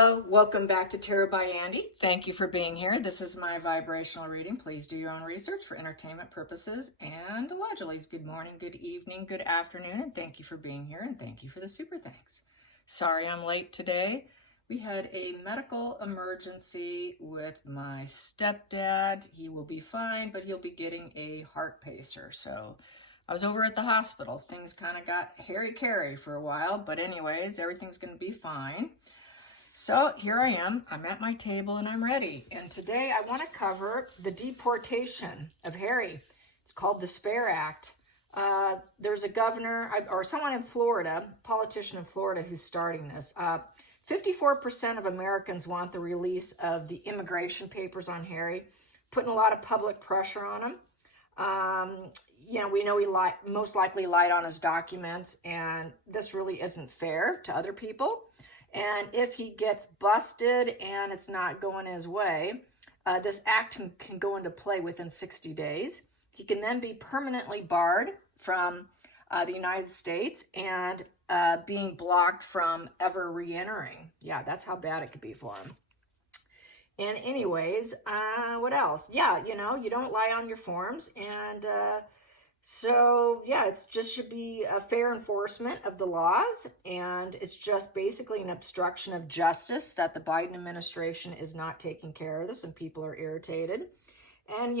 Hello, welcome back to Tarot by Andy. Thank you for being here. This is my vibrational reading. Please do your own research for entertainment purposes. And allegedly, good morning, good evening, good afternoon, and thank you for being here, and thank you for the super thanks. Sorry I'm late today. We had a medical emergency with my stepdad. He will be fine, but he'll be getting a heart pacer. So I was over at the hospital. Things kind of got hairy-carry for a while, but anyways, everything's going to be fine. So here I am, I'm at my table and I'm ready. And today I want to cover the deportation of Harry. It's called the Spare Act. There's a governor or someone in Florida, a politician in Florida who's starting this. 54% of Americans want the release of the immigration papers on Harry, putting a lot of public pressure on him. We know he most likely lied on his documents, and this really isn't fair to other people. And if he gets busted and it's not going his way, this act can go into play within 60 days. He can then be permanently barred from the United States and being blocked from ever re-entering. Yeah, that's how bad it could be for him. And anyways, what else? Yeah, you don't lie on your forms. And so, yeah, it just should be a fair enforcement of the laws, and it's just basically an obstruction of justice that the Biden administration is not taking care of this, and people are irritated. And,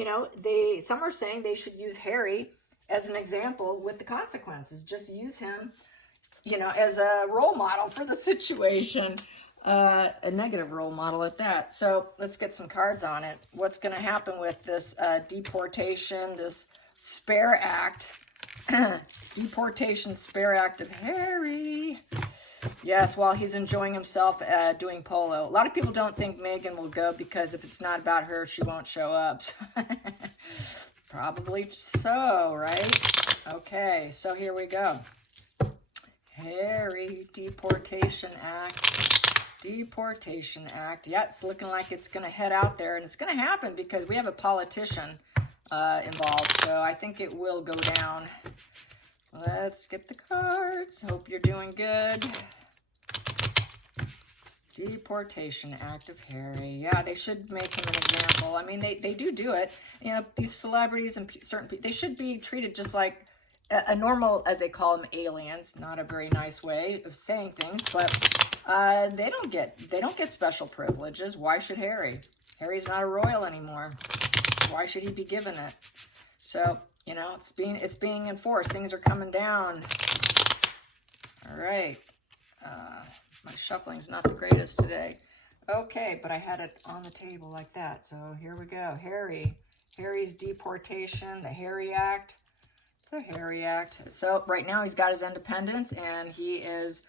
some are saying they should use Harry as an example with the consequences. Just use him, as a role model for the situation, a negative role model at that. So let's get some cards on it. What's going to happen with this deportation, this Spare Act, deportation Spare Act of Harry? Yes, while he's enjoying himself doing polo. A lot of people don't think Meghan will go because if it's not about her, she won't show up. Probably so, right? Okay, so here we go. Harry, Deportation Act. Deportation Act. Yeah, it's looking like it's going to head out there, and it's going to happen because we have a politician involved, so I think it will go down. Let's get the cards. Hope you're doing good. Deportation Act of Harry. Yeah, they should make him an example. I mean, they do it. These celebrities and certain people, they should be treated just like a normal, as they call them, aliens. Not a very nice way of saying things, but they don't get special privileges. Why should Harry? Harry's not a royal anymore. Why should he be given it? So, it's being enforced. Things are coming down. All right. My shuffling's not the greatest today. Okay, but I had it on the table like that. So here we go. Harry's deportation, the Harry Act. The Harry Act. So right now he's got his independence, and he is,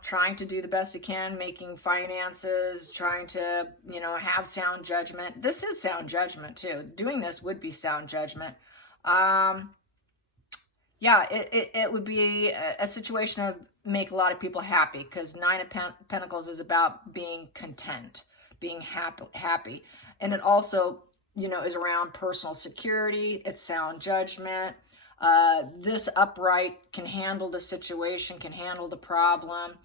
trying to do the best he can, making finances, trying to, have sound judgment. This is sound judgment too. Doing this would be sound judgment. Yeah, it would be a situation of make a lot of people happy, because Nine of Pentacles is about being content, being happy. And it also, is around personal security. It's sound judgment. This upright can handle the situation, can handle the problem.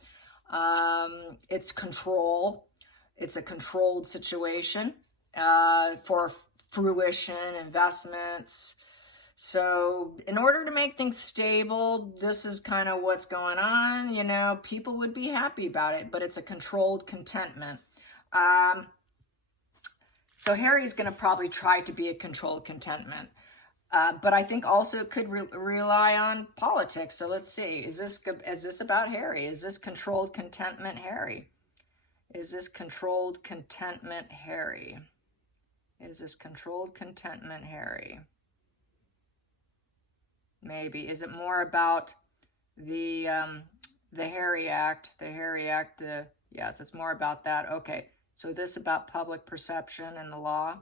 It's control. It's a controlled situation for fruition, investments. So in order to make things stable, this is kind of what's going on. People would be happy about it, but it's a controlled contentment. So Harry's going to probably try to be a controlled contentment. But I think also it could rely on politics. So let's see. Is this about Harry? Is this controlled contentment Harry? Is this controlled contentment Harry? Is this controlled contentment Harry? Maybe. Is it more about the Harry Act? The Harry Act. Yes, it's more about that. Okay. So this about public perception and the law?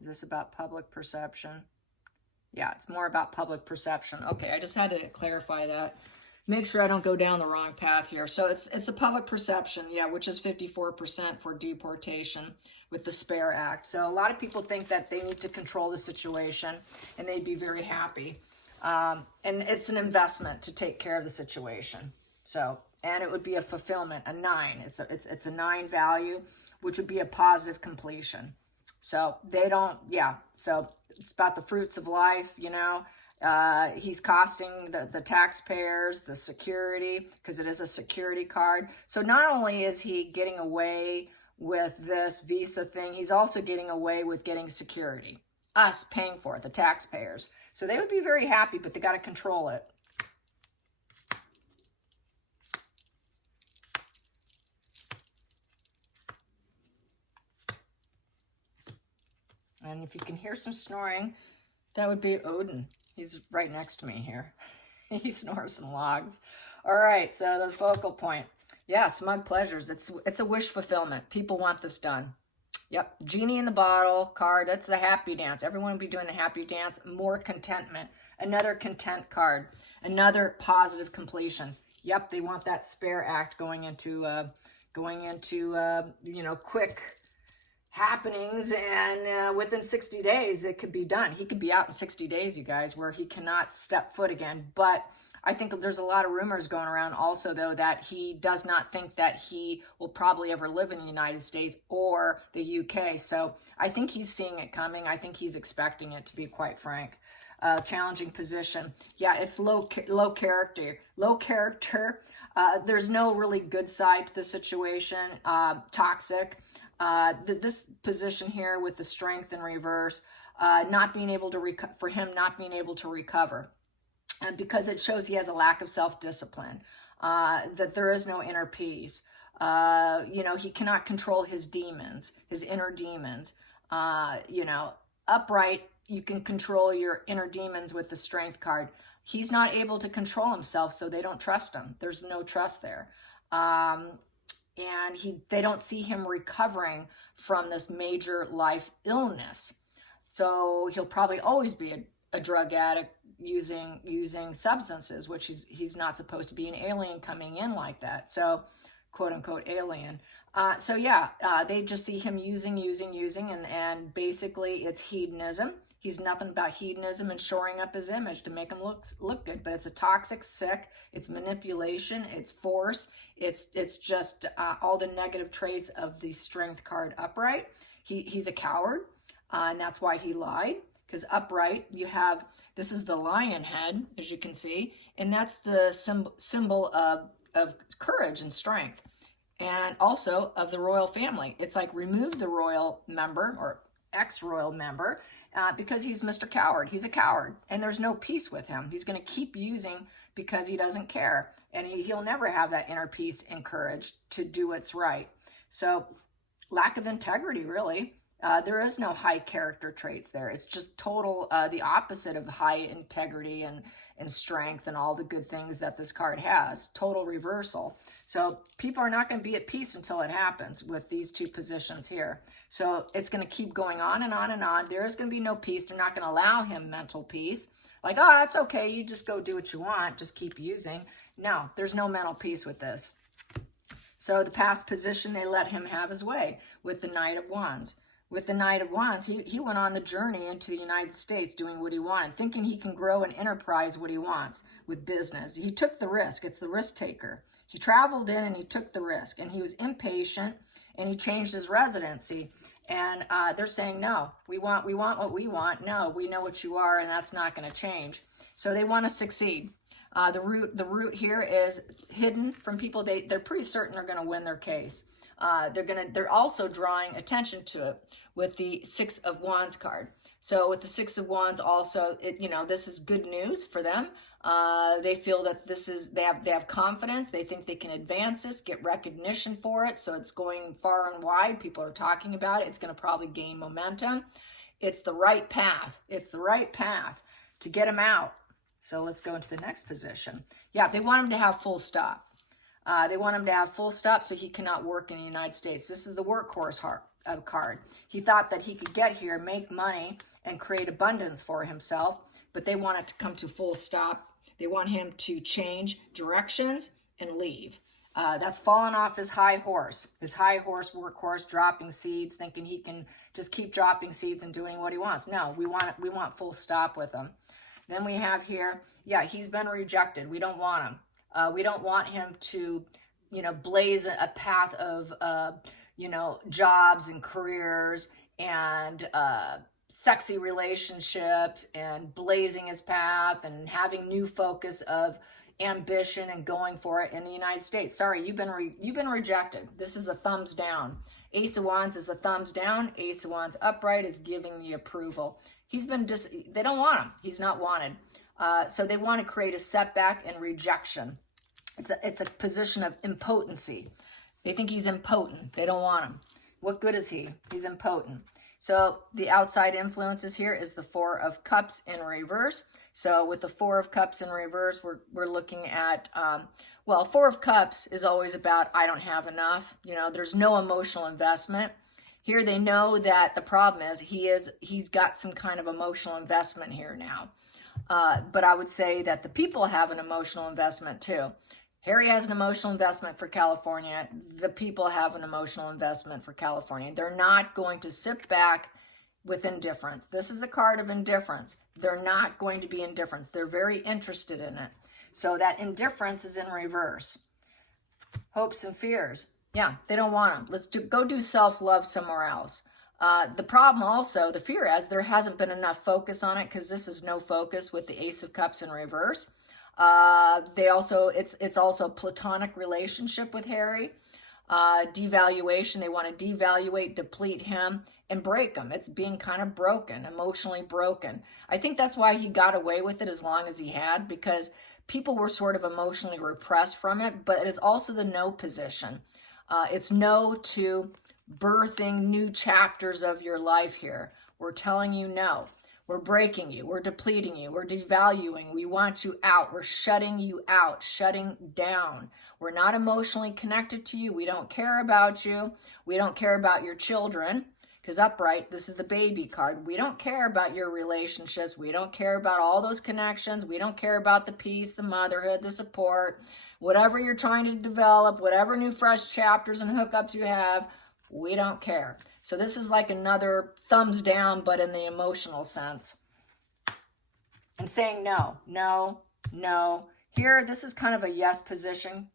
Is this about public perception? Yeah, it's more about public perception. Okay, I just had to clarify that. Make sure I don't go down the wrong path here. So it's a public perception, yeah, which is 54% for deportation with the Spare Act. So a lot of people think that they need to control the situation, and they'd be very happy. And it's an investment to take care of the situation. So and it would be a fulfillment, a 9. It's a 9 value, which would be a positive completion. So they don't, yeah. So it's about the fruits of life, you know. He's costing the taxpayers, the security, because it is a security card. So not only is he getting away with this visa thing, he's also getting away with getting security. Us paying for it, the taxpayers. So they would be very happy, but they got to control it. And if you can hear some snoring, that would be Odin. He's right next to me here. He snores some logs. All right, so the focal point. Yeah, smug pleasures. It's a wish fulfillment. People want this done. Yep, genie in the bottle card. That's the happy dance. Everyone would be doing the happy dance. More contentment. Another content card. Another positive completion. Yep, they want that spare act going into you know, quick happenings, and within 60 days it could be done. He could be out in 60 days, you guys, where he cannot step foot again. But I think there's a lot of rumors going around also, though, that he does not think that he will probably ever live in the United States or the UK. So I think he's seeing it coming. I think he's expecting it, to be quite frank. Challenging position. Yeah, it's low character. Low character. There's no really good side to the situation. Toxic. This position here with the strength in reverse, not being able to for him not being able to recover, and because it shows he has a lack of self-discipline, that there is no inner peace. You know, he cannot control his demons, his inner demons. You know, upright, you can control your inner demons with the strength card. He's not able to control himself, so they don't trust him. There's no trust there. And they don't see him recovering from this major life illness. So he'll probably always be a drug addict using substances, which he's not supposed to be, an alien coming in like that. So, quote unquote alien. So yeah, they just see him using, and basically it's hedonism. He's nothing about hedonism and shoring up his image to make him look good. But it's a toxic, sick, it's manipulation, it's force, it's just all the negative traits of the strength card upright. He's a coward, and that's why he lied. Because upright, you have, this is the lion head, as you can see, and that's the symbol of courage and strength, and also of the royal family. It's like remove the royal member or ex-royal member, because he's Mr. Coward. He's a coward, and there's no peace with him. He's going to keep using because he doesn't care, and he'll never have that inner peace and courage to do what's right. So lack of integrity, really. There is no high character traits there. It's just total the opposite of high integrity and strength and all the good things that this card has. Total reversal. So people are not going to be at peace until it happens with these two positions here. So it's going to keep going on and on and on. There is going to be no peace. They're not going to allow him mental peace. Like, oh, that's okay. You just go do what you want. Just keep using. No, there's no mental peace with this. So the past position, they let him have his way with the Knight of Wands. With the Knight of Wands, he went on the journey into the United States doing what he wanted, thinking he can grow an enterprise what he wants with business. He took the risk. It's the risk taker. He traveled in and he took the risk, and he was impatient, and he changed his residency. And they're saying, no, we want what we want. No, we know what you are, and that's not going to change. So they want to succeed. The root here is hidden from people. They're pretty certain they're going to win their case. They're also drawing attention to it with the Six of Wands card. So with the Six of Wands also, this is good news for them. They feel that they have confidence. They think they can advance this, get recognition for it. So it's going far and wide. People are talking about it. It's going to probably gain momentum. It's the right path. It's the right path to get him out. So let's go into the next position. Yeah, they want him to have full stop. They want him to have full stop so he cannot work in the United States. This is the workhorse card. He thought that he could get here, make money, and create abundance for himself, but they want it to come to full stop. They want him to change directions and leave. That's falling off his high horse. His high horse, workhorse, dropping seeds, thinking he can just keep dropping seeds and doing what he wants. No, we want full stop with him. Then we have here, yeah, he's been rejected. We don't want him. We don't want him to, you know, blaze a path of, you know, jobs and careers and sexy relationships and blazing his path and having new focus of ambition and going for it in the United States. Sorry, you've been rejected. This is a thumbs down. Ace of Wands is the thumbs down. Ace of Wands upright is giving the approval. He's been they don't want him. He's not wanted. So they want to create a setback and rejection. It's a position of impotency. They think he's impotent. They don't want him. What good is he? He's impotent. So the outside influences here is the Four of Cups in reverse. So with the Four of Cups in reverse, we're looking at, well, Four of Cups is always about, I don't have enough. You know, there's no emotional investment. Here they know that the problem is he's got some kind of emotional investment here now. But I would say that the people have an emotional investment too. Harry has an emotional investment for California. The people have an emotional investment for California. They're not going to sit back with indifference. This is the card of indifference. They're not going to be indifferent. They're very interested in it. So that indifference is in reverse. Hopes and fears. Yeah, they don't want them. Let's go do self-love somewhere else. The problem also, the fear is there hasn't been enough focus on it because this is no focus with the Ace of Cups in reverse. It's also a platonic relationship with Harry. Devaluation, they want to devaluate, deplete him, and break him. It's being kind of broken, emotionally broken. I think that's why he got away with it as long as he had, because people were sort of emotionally repressed from it, but it is also the no position. It's no to birthing new chapters of your life here. We're telling you no. We're breaking you. We're depleting you. We're devaluing. We want you out. We're shutting you out, shutting down. We're not emotionally connected to you. We don't care about you. We don't care about your children. Because upright, this is the baby card. We don't care about your relationships. We don't care about all those connections. We don't care about the peace, the motherhood, the support, whatever you're trying to develop, whatever new fresh chapters and hookups you have. We don't care. So this is like another thumbs down, but in the emotional sense. And saying no, no, no. Here, this is kind of a yes position.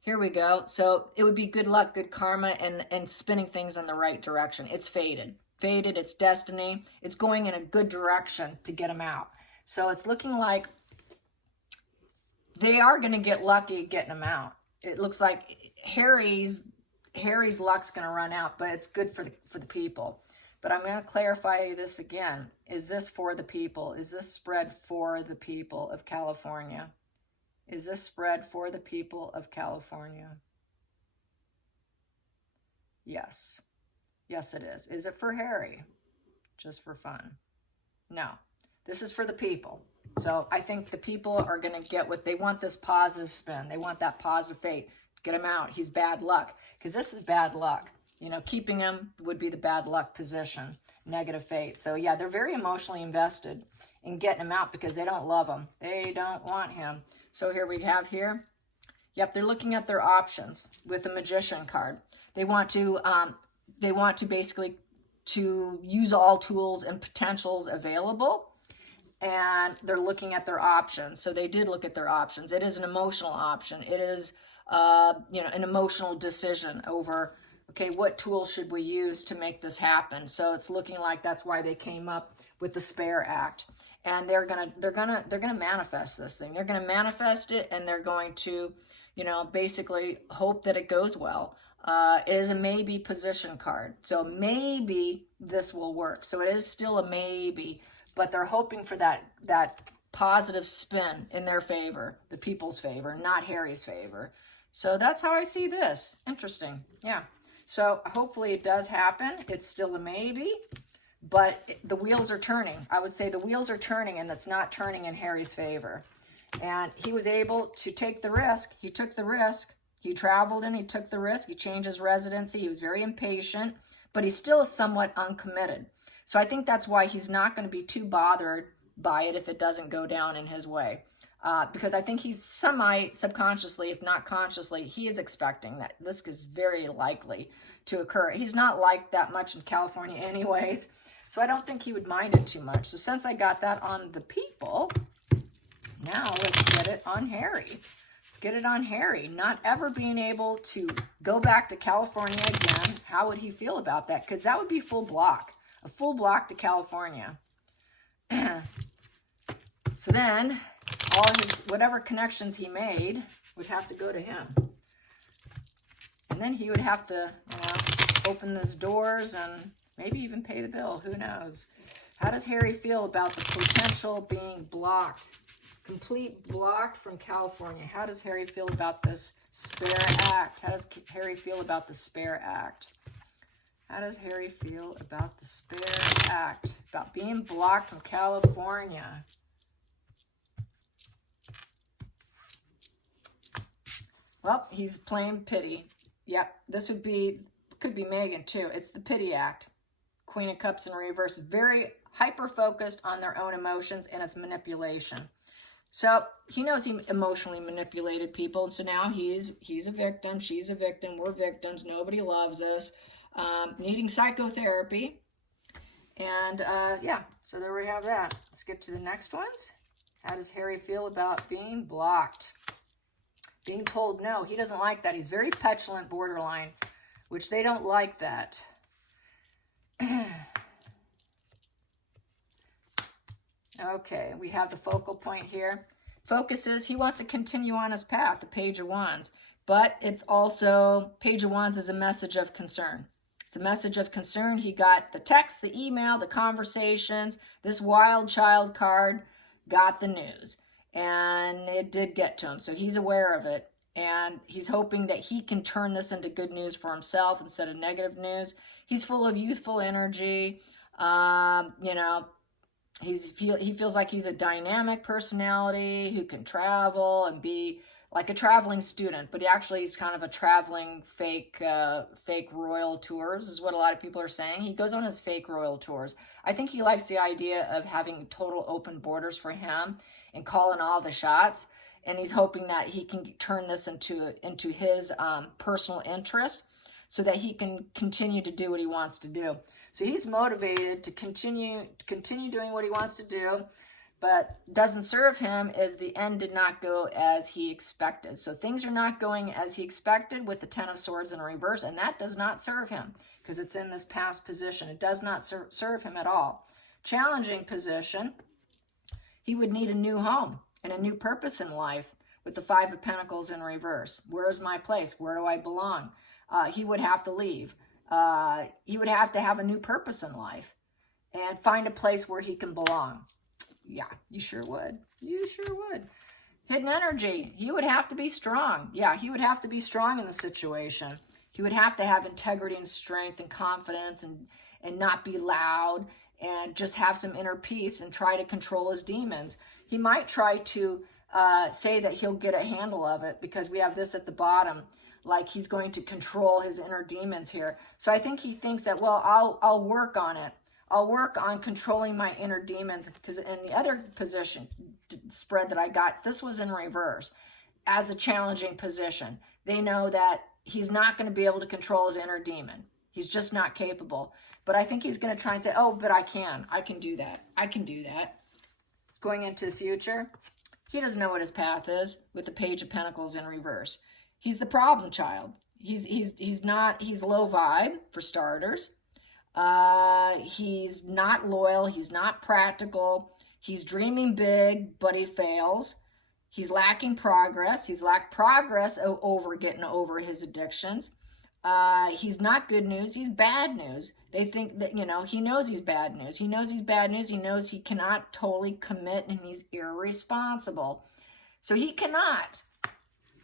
Here we go. So it would be good luck, good karma, and spinning things in the right direction. It's fated. Fated, it's destiny. It's going in a good direction to get them out. So it's looking like they are going to get lucky getting them out. It looks like Harry's luck's going to run out, but it's good for the people. But I'm going to clarify this again. Is this for the people? Is this spread for the people of California? Is this spread for the people of California? Yes. Yes, it is. Is it for Harry? Just for fun? No. This is for the people. So I think the people are going to get what they want, this positive spin. They want that positive fate. Get him out. He's bad luck. Because this is bad luck. You know, keeping him would be the bad luck position. Negative fate. So yeah, they're very emotionally invested in getting him out because they don't love him. They don't want him. So here we have here. Yep, they're looking at their options with the Magician card. They want to basically to use all tools and potentials available. And they're looking at their options. So they did look at their options. It is an emotional option. It is an emotional decision over, okay, what tools should we use to make this happen? So it's looking like that's why they came up with the Spare Act. And they're gonna manifest this thing. They're gonna manifest it, and they're going to, basically hope that it goes well. It is a maybe position card. So maybe this will work. So it is still a maybe, but they're hoping for that positive spin in their favor, the people's favor, not Harry's favor. So that's how I see this. Interesting. Yeah. So hopefully it does happen. It's still a maybe, but the wheels are turning. I would say the wheels are turning, and it's not turning in Harry's favor. And he was able to take the risk. He took the risk. He traveled and he took the risk. He changed his residency. He was very impatient, but he's still somewhat uncommitted. So I think that's why he's not going to be too bothered by it if it doesn't go down in his way. Because I think he's subconsciously, if not consciously, he is expecting that this is very likely to occur. He's not liked that much in California anyways, so I don't think he would mind it too much. So since I got that on the people, now let's get it on Harry. Let's get it on Harry. Not ever being able to go back to California again. How would he feel about that? Because that would be full block. A full block to California. So then, all his, whatever connections he made would have to go to him. And then he would have to, open those doors and maybe even pay the bill. Who knows? How does Harry feel about the potential being blocked? Complete blocked from California. How does Harry feel about this spare act? How does Harry feel about the spare act? How does Harry feel about the spare act? About being blocked from California. Well, he's playing pity. Yep, this would be, could be Megan too. It's the pity act. Queen of Cups in reverse. Very hyper-focused on their own emotions, and it's manipulation. So he knows he emotionally manipulated people. So now he's a victim. She's a victim. We're victims. Nobody loves us. Needing psychotherapy. And yeah, so there we have that. Let's get to the next ones. How does Harry feel about being blocked? Being told no. He doesn't like that. He's very petulant, borderline, which they don't like that. Okay, we have the focal point here. Focus is he wants to continue on his path, the Page of Wands. But it's also, Page of Wands is a message of concern. It's a message of concern. He got the text, the email, the conversations. This wild child card got the news. And it did get to him. So he's aware of it. And he's hoping that he can turn this into good news for himself instead of negative news. He's full of youthful energy. You know, he feels like he's a dynamic personality who can travel and be like a traveling student, but he's kind of a traveling fake royal tours is what a lot of people are saying. He goes on his fake royal tours. I think he likes the idea of having total open borders for him and calling all the shots. And he's hoping that he can turn this into his personal interest so that he can continue to do what he wants to do. So he's motivated to continue doing what he wants to do, but doesn't serve him as the end did not go as he expected. So things are not going as he expected with the Ten of Swords in reverse, and that does not serve him because it's in this past position. It does not serve him at all. Challenging position. He would need a new home and a new purpose in life with the Five of Pentacles in reverse. Where's my place? Where do I belong? He would have to leave. He would have to have a new purpose in life and find a place where he can belong. Yeah, you sure would. You sure would. Hidden energy. He would have to be strong. Yeah, he would have to be strong in the situation. He would have to have integrity and strength and confidence and not be loud and just have some inner peace and try to control his demons. He might try to say that he'll get a handle of it because we have this at the bottom, like he's going to control his inner demons here. So I think he thinks that, well, I'll work on it. I'll work on controlling my inner demons, because in the other position spread that I got, this was in reverse as a challenging position. They know that he's not going to be able to control his inner demon. He's just not capable. But I think he's going to try and say, oh, but I can do that. I can do that. It's going into the future. He doesn't know what his path is with the Page of Pentacles in reverse. He's the problem child. He's low vibe for starters. He's not loyal. He's not practical. He's dreaming big, but he fails. He's lacking progress. He's lacked progress over getting over his addictions. He's not good news. He's bad news. They think that, he knows he's bad news. He knows he's bad news. He knows he cannot totally commit and he's irresponsible. So he cannot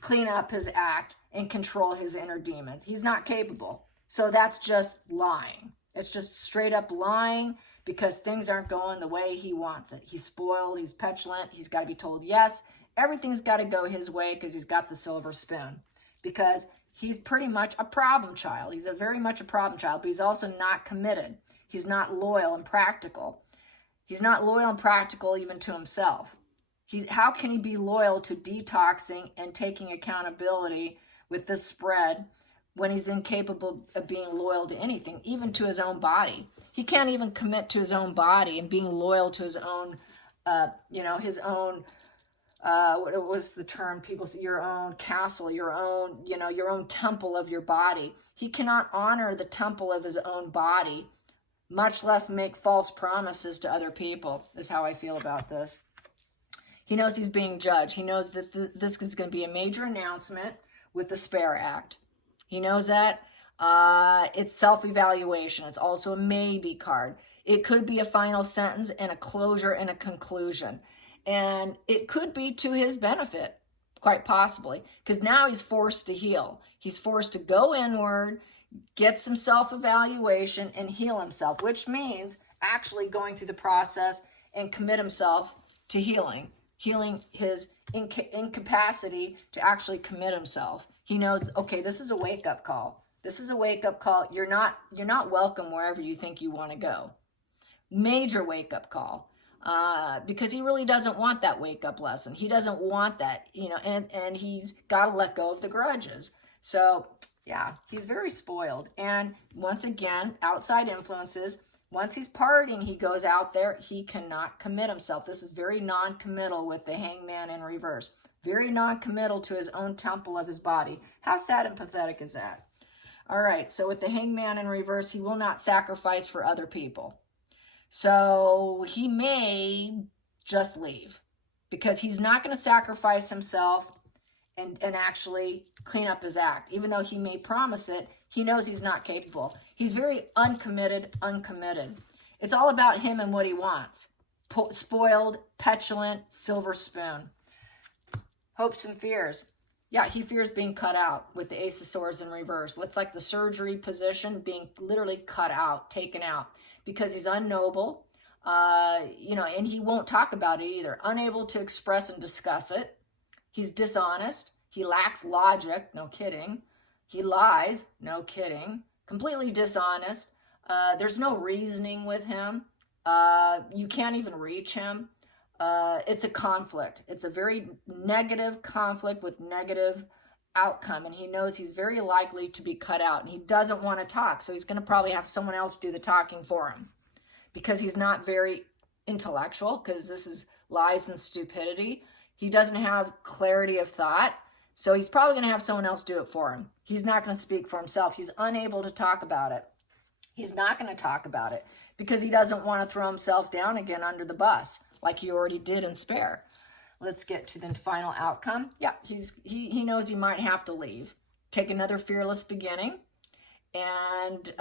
clean up his act and control his inner demons. He's not capable. So that's just lying. It's just straight up lying because things aren't going the way he wants it. He's spoiled. He's petulant. He's got to be told yes. Everything's got to go his way because he's got the silver spoon. Because he's pretty much a problem child. He's very much a problem child, but he's also not committed. He's not loyal and practical. He's not loyal and practical even to himself. How can he be loyal to detoxing and taking accountability with this spread when he's incapable of being loyal to anything, even to his own body? He can't even commit to his own body and being loyal to his own, his own what was the term people say, your own castle, your own, your own temple of your body. He cannot honor the temple of his own body, much less make false promises to other people, is how I feel about this. He knows he's being judged. He knows that this is going to be a major announcement with the Spare Act. He knows that. It's self-evaluation. It's also a maybe card. It could be a final sentence and a closure and a conclusion. And it could be to his benefit, quite possibly, because now he's forced to heal. He's forced to go inward, get some self-evaluation, and heal himself, which means actually going through the process and commit himself to healing his incapacity to actually commit himself. He knows, okay, this is a wake-up call. This is a wake-up call. You're not welcome wherever you think you want to go. Major wake-up call. Because he really doesn't want that wake-up lesson. He doesn't want that, and he's got to let go of the grudges. So, yeah, he's very spoiled. And once again, outside influences, once he's partying, he goes out there, he cannot commit himself. This is very non-committal with the Hangman in reverse. Very non-committal to his own temple of his body. How sad and pathetic is that? All right, so with the Hangman in reverse, he will not sacrifice for other people. So he may just leave because he's not going to sacrifice himself and actually clean up his act. Even though he may promise it, he knows he's not capable. He's very uncommitted. It's all about him and what he wants. Spoiled, petulant, silver spoon. Hopes and fears. Yeah, he fears being cut out with the Ace of Swords in reverse. It's like the surgery position being literally cut out, taken out. Because he's unknoble, and he won't talk about it either. Unable to express and discuss it. He's dishonest. He lacks logic. No kidding. He lies. No kidding. Completely dishonest. There's no reasoning with him. You can't even reach him. It's a conflict. It's a very negative conflict with negative outcome, and he knows he's very likely to be cut out, and he doesn't want to talk, so he's going to probably have someone else do the talking for him because he's not very intellectual, because this is lies and stupidity. He doesn't have clarity of thought, so he's probably going to have someone else do it for him. He's not going to speak for himself. He's unable to talk about it. He's not going to talk about it because he doesn't want to throw himself down again under the bus like he already did in Spare. Let's get to the final outcome. Yeah, he knows he might have to leave. Take another fearless beginning and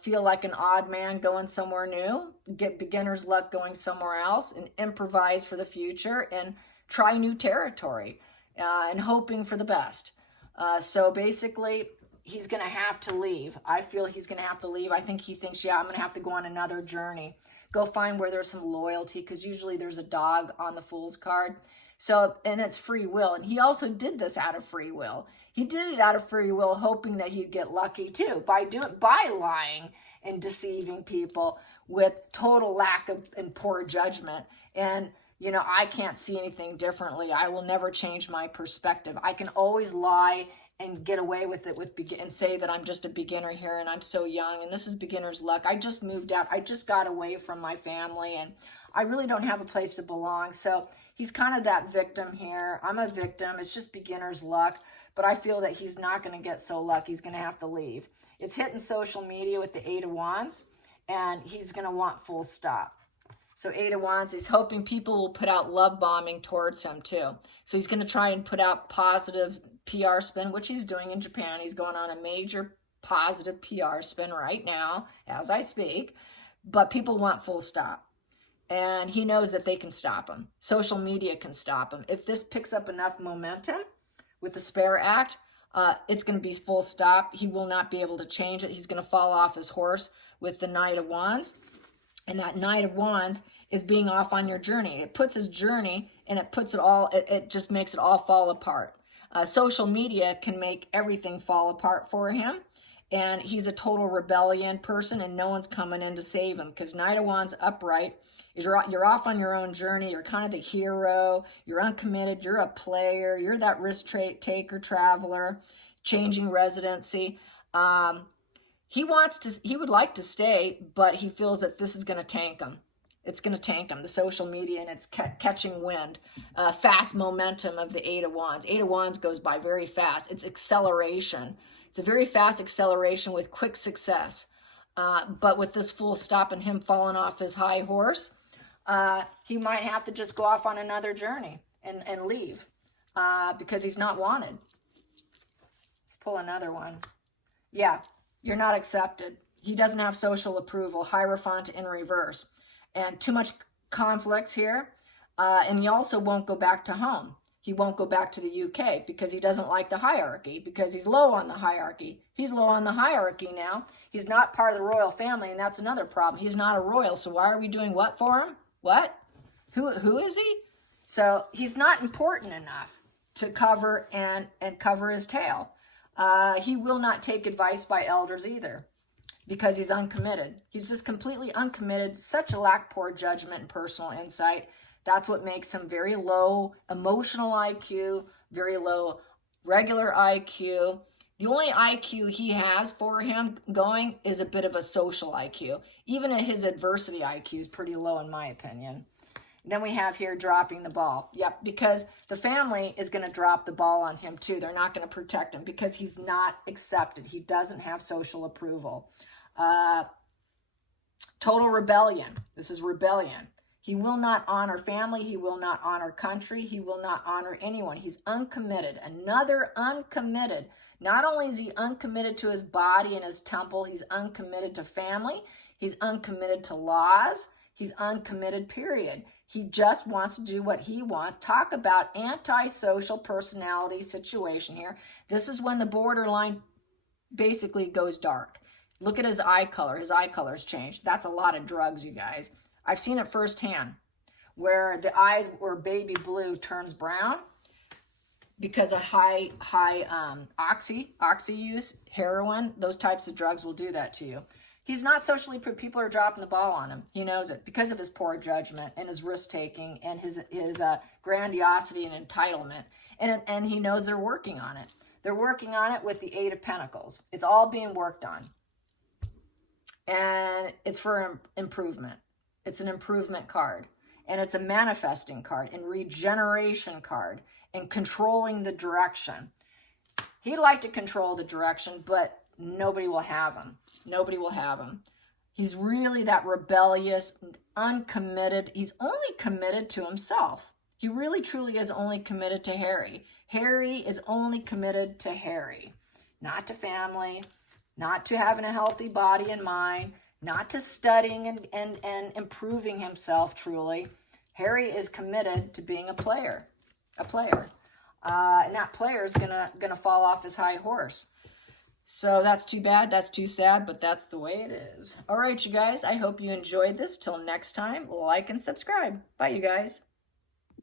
feel like an odd man going somewhere new. Get beginner's luck going somewhere else and improvise for the future and try new territory and hoping for the best. So basically, he's going to have to leave. I feel he's going to have to leave. I think he thinks, yeah, I'm going to have to go on another journey. Go find where there's some loyalty, because usually there's a dog on the Fool's card. So, and it's free will. And he also did this out of free will. He did it out of free will, hoping that he'd get lucky too by lying and deceiving people with total lack of and poor judgment. And, I can't see anything differently. I will never change my perspective. I can always lie and get away with it and say that I'm just a beginner here and I'm so young and this is beginner's luck. I just moved out. I just got away from my family and I really don't have a place to belong. So he's kind of that victim here. I'm a victim. It's just beginner's luck. But I feel that he's not going to get so lucky. He's going to have to leave. It's hitting social media with the 8 of Wands. And he's going to want full stop. So 8 of Wands, he's hoping people will put out love bombing towards him too. So he's going to try and put out positive PR spin, which he's doing in Japan. He's going on a major positive PR spin right now as I speak. But people want full stop. And he knows that they can stop him. Social media can stop him. If this picks up enough momentum with the Spare Act, it's going to be full stop. He will not be able to change it. He's going to fall off his horse with the Knight of Wands. And that Knight of Wands is being off on your journey. It puts his journey and it puts it all, it just makes it all fall apart. Social media can make everything fall apart for him. And he's a total rebellion person and no one's coming in to save him because Knight of Wands upright is you're off on your own journey. You're kind of the hero. You're uncommitted. You're a player. You're that risk taker, traveler, changing residency. He would like to stay, but he feels that this is going to tank him. It's going to tank him. The social media, and it's catching wind. Fast momentum of the Eight of Wands. Eight of Wands goes by very fast. It's acceleration. It's a very fast acceleration with quick success. But with this Fool stopping him falling off his high horse, he might have to just go off on another journey and leave because he's not wanted. Let's pull another one. Yeah, you're not accepted. He doesn't have social approval. Hierophant in reverse. And too much conflicts here. And he also won't go back to home. He won't go back to the UK because he doesn't like the hierarchy, because he's low on the hierarchy. He's low on the hierarchy now. He's not part of the royal family, and that's another problem. He's not a royal, so why are we doing what for him? What? Who is he? So he's not important enough to cover and cover his tail. He will not take advice by elders either, because he's uncommitted. He's just completely uncommitted. Such a lack of poor judgment and personal insight. That's what makes him very low emotional IQ, very low regular IQ. The only IQ he has for him going is a bit of a social IQ. Even his adversity IQ is pretty low in my opinion. Then we have here dropping the ball. Yep, because the family is going to drop the ball on him too. They're not going to protect him because he's not accepted. He doesn't have social approval. Total rebellion. This is rebellion. He will not honor family. He will not honor country. He will not honor anyone. He's uncommitted. Another uncommitted. Not only is he uncommitted to his body and his temple, he's uncommitted to family. He's uncommitted to laws. He's uncommitted, period. He just wants to do what he wants. Talk about antisocial personality situation here. This is when the borderline basically goes dark. Look at his eye color. His eye color's changed. That's a lot of drugs, you guys. I've seen it firsthand, where the eyes were baby blue turns brown because of high oxy use, heroin. Those types of drugs will do that to you. He's not socially, people are dropping the ball on him. He knows it because of his poor judgment and his risk-taking and his grandiosity and entitlement. And he knows they're working on it. They're working on it with the Eight of Pentacles. It's all being worked on. And it's for improvement. It's an improvement card. And it's a manifesting card and regeneration card and controlling the direction. He'd like to control the direction, but nobody will have him. Nobody will have him. He's really that rebellious, uncommitted. He's only committed to himself. He really, truly is only committed to Harry. Harry is only committed to Harry. Not to family, not to having a healthy body and mind, not to studying and improving himself truly. Harry is committed to being a player. And that player is gonna fall off his high horse. So that's too bad, that's too sad, but that's the way it is. All right, you guys, I hope you enjoyed this. Till next time, like and subscribe. Bye, you guys.